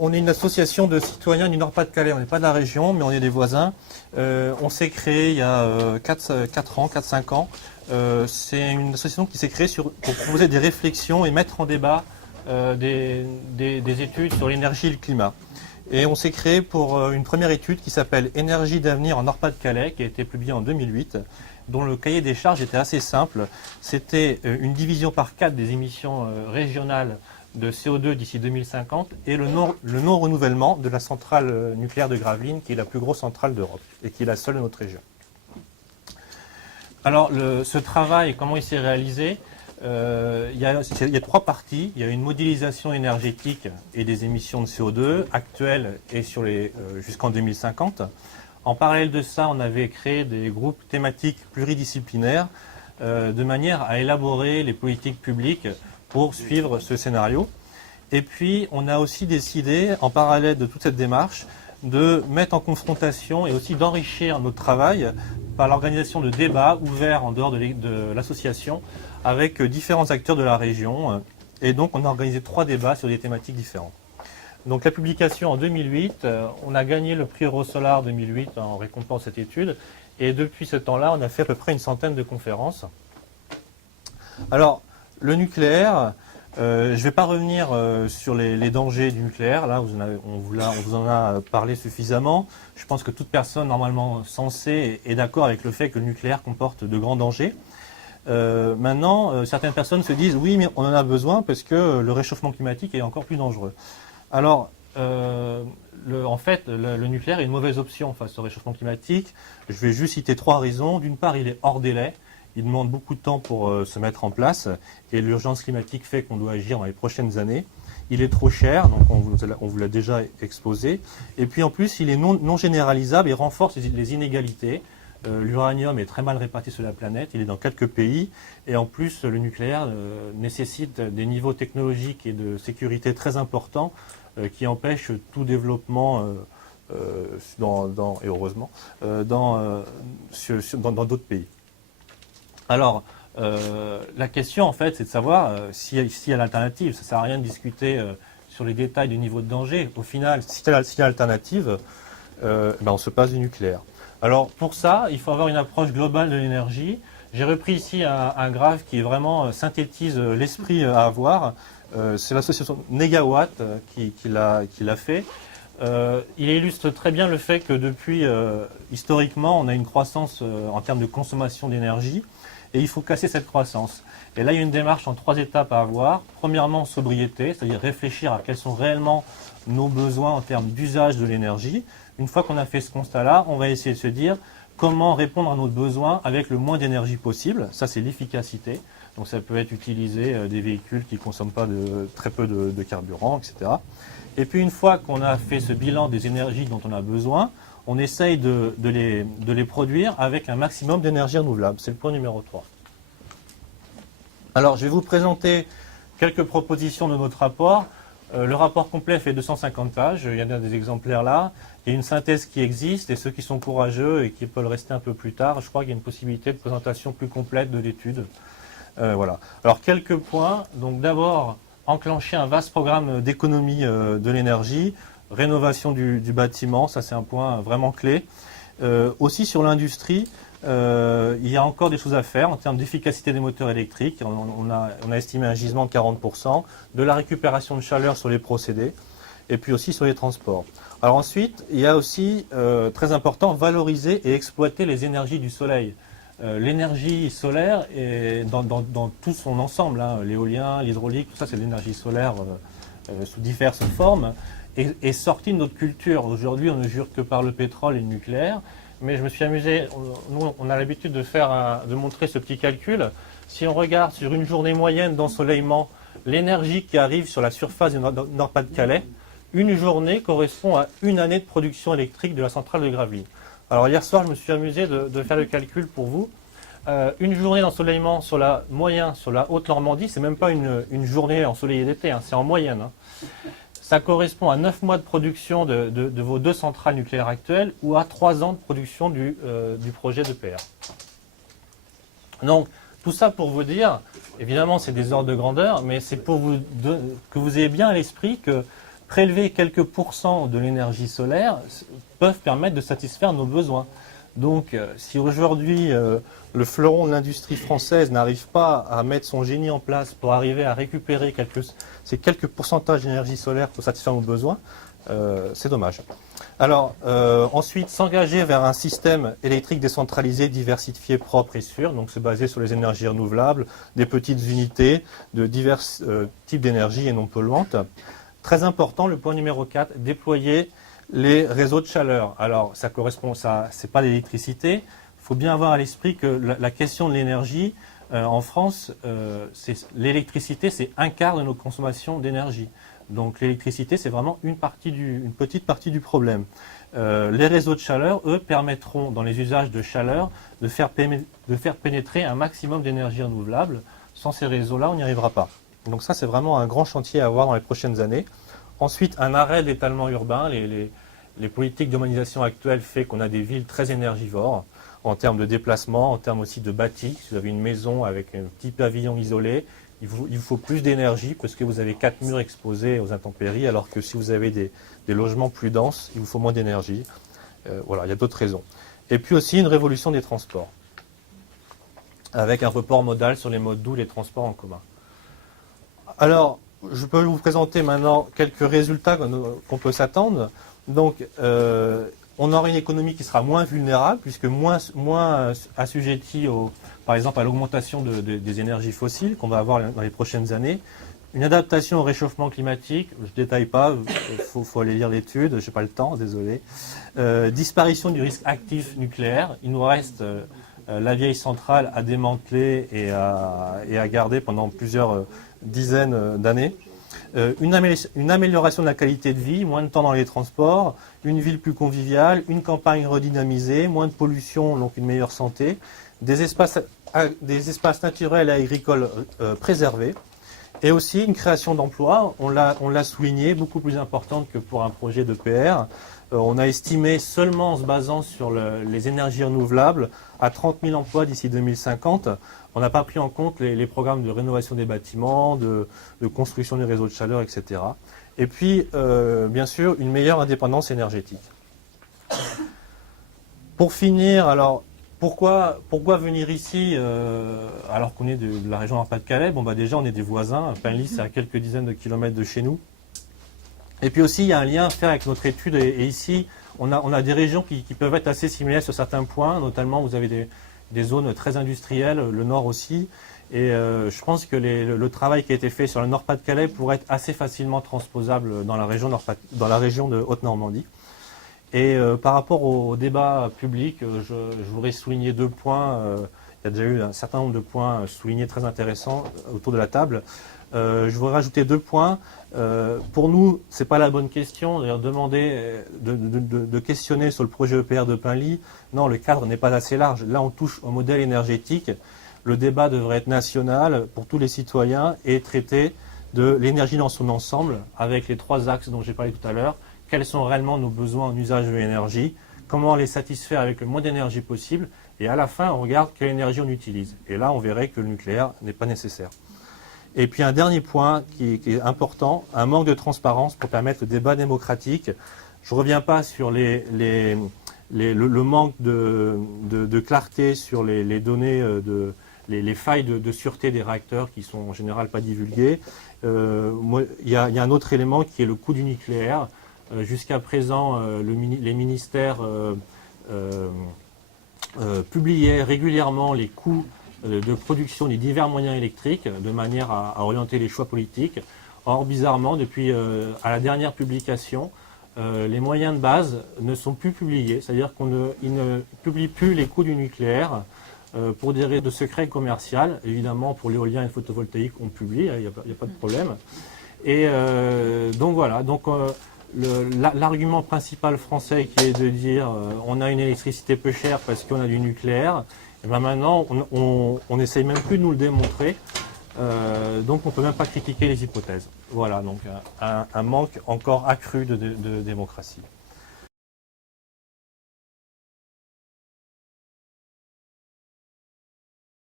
on est une association de citoyens du Nord-Pas-de-Calais. On n'est pas de la région, mais on est des voisins. On s'est créé il y a 4-5 ans. C'est une association qui s'est créée pour proposer des réflexions et mettre en débat des études sur l'énergie et le climat. Et on s'est créé pour une première étude qui s'appelle Énergie d'avenir en Nord-Pas-de-Calais, qui a été publiée en 2008, dont le cahier des charges était assez simple. C'était une division par 4 des émissions régionales de CO2 d'ici 2050 et le non-renouvellement de la centrale nucléaire de Gravelines, qui est la plus grosse centrale d'Europe et qui est la seule de notre région. Alors, ce travail, comment il s'est réalisé ? Il y a 3 parties. Il y a une modélisation énergétique et des émissions de CO2 actuelles et jusqu'en 2050. En parallèle de ça, on avait créé des groupes thématiques pluridisciplinaires de manière à élaborer les politiques publiques pour suivre ce scénario. Et puis, on a aussi décidé, en parallèle de toute cette démarche, de mettre en confrontation et aussi d'enrichir notre travail par l'organisation de débats ouverts en dehors de l'association avec différents acteurs de la région. Et donc, on a organisé 3 débats sur des thématiques différentes. Donc, la publication en 2008, on a gagné le prix Eurosolar 2008 en récompense de cette étude. Et depuis ce temps-là, on a fait à peu près une centaine de conférences. Alors, le nucléaire, je ne vais pas revenir sur les dangers du nucléaire. Là, on vous en a parlé suffisamment. Je pense que toute personne normalement sensée est d'accord avec le fait que le nucléaire comporte de grands dangers. Maintenant, certaines personnes se disent oui, mais on en a besoin parce que le réchauffement climatique est encore plus dangereux. Alors, en fait, le nucléaire est une mauvaise option face au réchauffement climatique. Je vais juste citer 3 raisons. D'une part, il est hors délai. Il demande beaucoup de temps pour se mettre en place et l'urgence climatique fait qu'on doit agir dans les prochaines années. Il est trop cher, donc on vous l'a déjà exposé. Et puis en plus, il est non généralisable et renforce les inégalités. L'uranium est très mal réparti sur la planète, il est dans quelques pays. Et en plus, le nucléaire nécessite des niveaux technologiques et de sécurité très importants qui empêchent tout développement, et heureusement, dans d'autres pays. Alors, la question, en fait, c'est de savoir s'il y a l'alternative. Ça ne sert à rien de discuter sur les détails du niveau de danger. Au final, s'il y a l'alternative, on se passe du nucléaire. Alors, pour ça, il faut avoir une approche globale de l'énergie. J'ai repris ici un graphe qui vraiment synthétise l'esprit à avoir. C'est l'association Negawatt qui l'a fait. Il illustre très bien le fait que depuis, historiquement, on a une croissance en termes de consommation d'énergie. Et il faut casser cette croissance. Et là, il y a une démarche en 3 étapes à avoir. Premièrement, sobriété, c'est-à-dire réfléchir à quels sont réellement nos besoins en termes d'usage de l'énergie. Une fois qu'on a fait ce constat-là, on va essayer de se dire comment répondre à nos besoins avec le moins d'énergie possible. Ça, c'est l'efficacité. Donc, ça peut être utiliser des véhicules qui ne consomment pas très peu de carburant, etc. Et puis, une fois qu'on a fait ce bilan des énergies dont on a besoin, on essaye de les produire avec un maximum d'énergie renouvelable. C'est le point numéro 3. Alors, je vais vous présenter quelques propositions de notre rapport. Le rapport complet fait 250 pages. Il y en a des exemplaires là. Il y a une synthèse qui existe et ceux qui sont courageux et qui peuvent rester un peu plus tard, je crois qu'il y a une possibilité de présentation plus complète de l'étude. Voilà. Alors, quelques points. Donc, d'abord, enclencher un vaste programme d'économie de l'énergie. Rénovation du bâtiment, ça c'est un point vraiment clé. Aussi sur l'industrie, il y a encore des choses à faire en termes d'efficacité des moteurs électriques. On a estimé un gisement de 40%, de la récupération de chaleur sur les procédés, et puis aussi sur les transports. Alors ensuite, il y a aussi, très important, valoriser et exploiter les énergies du soleil. L'énergie solaire est dans tout son ensemble, hein, l'éolien, l'hydraulique, tout ça c'est de l'énergie solaire sous diverses formes. Est sorti de notre culture. Aujourd'hui, on ne jure que par le pétrole et le nucléaire. Mais je me suis amusé, nous, on a l'habitude de montrer ce petit calcul. Si on regarde sur une journée moyenne d'ensoleillement, l'énergie qui arrive sur la surface du Nord-Pas-de-Calais, une journée correspond à une année de production électrique de la centrale de Gravelines. Alors hier soir, je me suis amusé de faire le calcul pour vous. Une journée d'ensoleillement sur la Haute-Normandie, c'est même pas une journée ensoleillée d'été, hein, c'est en moyenne. Hein. Ça correspond à 9 mois de production de vos 2 centrales nucléaires actuelles ou à 3 ans de production du projet d'EPR. Donc, tout ça pour vous dire, évidemment c'est des ordres de grandeur, mais c'est pour que vous ayez bien à l'esprit que prélever quelques pourcents de l'énergie solaire peuvent permettre de satisfaire nos besoins. Donc, si aujourd'hui le fleuron de l'industrie française n'arrive pas à mettre son génie en place pour arriver à récupérer ces quelques pourcentages d'énergie solaire pour satisfaire nos besoins, c'est dommage. Alors, ensuite, s'engager vers un système électrique décentralisé, diversifié, propre et sûr, donc se baser sur les énergies renouvelables, des petites unités de divers types d'énergie et non polluantes. Très important, le point numéro 4, déployer les réseaux de chaleur. Alors, ça correspond, c'est pas l'électricité. Il faut bien avoir à l'esprit que la question de l'énergie, en France, l'électricité, c'est un quart de nos consommations d'énergie. Donc l'électricité, c'est vraiment une petite partie du problème. Les réseaux de chaleur, eux, permettront, dans les usages de chaleur, de faire pénétrer un maximum d'énergie renouvelable. Sans ces réseaux-là, on n'y arrivera pas. Donc ça, c'est vraiment un grand chantier à avoir dans les prochaines années. Ensuite, un arrêt de l'étalement urbain. Les politiques d'urbanisation actuelles font qu'on a des villes très énergivores en termes de déplacement, en termes aussi de bâti. Si vous avez une maison avec un petit pavillon isolé, il vous faut plus d'énergie parce que vous avez 4 murs exposés aux intempéries, alors que si vous avez des logements plus denses, il vous faut moins d'énergie. Voilà, il y a d'autres raisons. Et puis aussi une révolution des transports, avec un report modal sur les modes doux, les transports en commun. Alors, je peux vous présenter maintenant quelques résultats qu'on peut s'attendre. Donc, on aura une économie qui sera moins vulnérable, puisque moins assujettie, par exemple, à l'augmentation des énergies fossiles qu'on va avoir dans les prochaines années. Une adaptation au réchauffement climatique, je ne détaille pas, il faut aller lire l'étude, je n'ai pas le temps, désolé. Disparition du risque actif nucléaire. Il nous reste la vieille centrale à démanteler et à garder pendant plusieurs dizaines d'années. Une amélioration de la qualité de vie, moins de temps dans les transports, une ville plus conviviale, une campagne redynamisée, moins de pollution, donc une meilleure santé, des espaces naturels et agricoles préservés, et aussi une création d'emplois, on l'a souligné, beaucoup plus importante que pour un projet d'EPR. On a estimé, seulement en se basant sur les énergies renouvelables, à 30 000 emplois d'ici 2050. On n'a pas pris en compte les programmes de rénovation des bâtiments, de construction des réseaux de chaleur, etc. Et puis, bien sûr, une meilleure indépendance énergétique. Pour finir, alors, pourquoi venir ici alors qu'on est de la région Nord-Pas-de-Calais? Bon, déjà, on est des voisins. Penly, c'est à quelques dizaines de kilomètres de chez nous. Et puis aussi, il y a un lien à faire avec notre étude. Et ici, on a des régions qui peuvent être assez similaires sur certains points. Notamment, vous avez des zones très industrielles, le nord aussi. Et je pense que le travail qui a été fait sur le Nord-Pas-de-Calais pourrait être assez facilement transposable dans la région de Haute-Normandie. Et par rapport au débat public, je voudrais souligner 2 points. Il y a déjà eu un certain nombre de points soulignés très intéressants autour de la table. Je voudrais rajouter 2 points. Pour nous, ce n'est pas la bonne question. D'ailleurs, demander de questionner sur le projet EPR de Penly, non, le cadre n'est pas assez large. Là, on touche au modèle énergétique. Le débat devrait être national pour tous les citoyens et traiter de l'énergie dans son ensemble, avec les 3 axes dont j'ai parlé tout à l'heure. Quels sont réellement nos besoins en usage de l'énergie? Comment les satisfaire avec le moins d'énergie possible? Et à la fin, on regarde quelle énergie on utilise. Et là, on verrait que le nucléaire n'est pas nécessaire. Et puis un dernier point qui est important, un manque de transparence pour permettre le débat démocratique. Je ne reviens pas sur le manque de clarté sur les données, les failles de sûreté des réacteurs qui sont en général pas divulguées. Il y a un autre élément qui est le coût du nucléaire. Jusqu'à présent, les ministères publiaient régulièrement les coûts de production des divers moyens électriques de manière à orienter les choix politiques. Or, bizarrement, depuis à la dernière publication, les moyens de base ne sont plus publiés, c'est-à-dire qu'ils ne publient plus les coûts du nucléaire pour des raisons de secret commercial. Évidemment, pour l'éolien et le photovoltaïque, on publie, il n'y a pas de problème. Et donc voilà, l'argument principal français qui est de dire on a une électricité peu chère parce qu'on a du nucléaire, et bien maintenant on n'essaye même plus de nous le démontrer, donc on ne peut même pas critiquer les hypothèses. Voilà, donc un manque encore accru de démocratie.